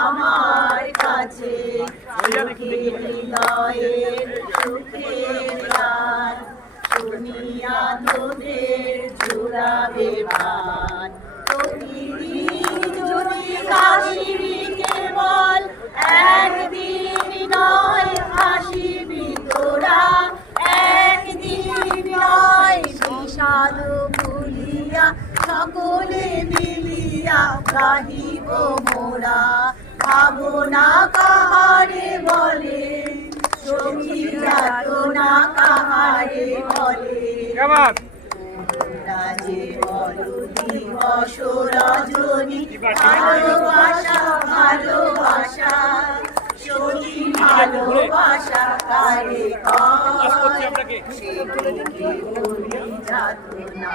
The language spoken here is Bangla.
আমার কাছে শুনিয়া তোদের জোড়াবে ভান যদি কাশিবি কেবল একদিন নয় আসিবি তোরা একদিন নয় বিষাদ ভুলিয়া সকলে মিলিয়া গাহিব মোরা ভাবনা কাহারে বলে সখী যাতনা কাহারে বলে রাজে বলো দিবস রজনী ভালোবাসা ভালোবাসা সখী ভালোবাসা কারে যাতনা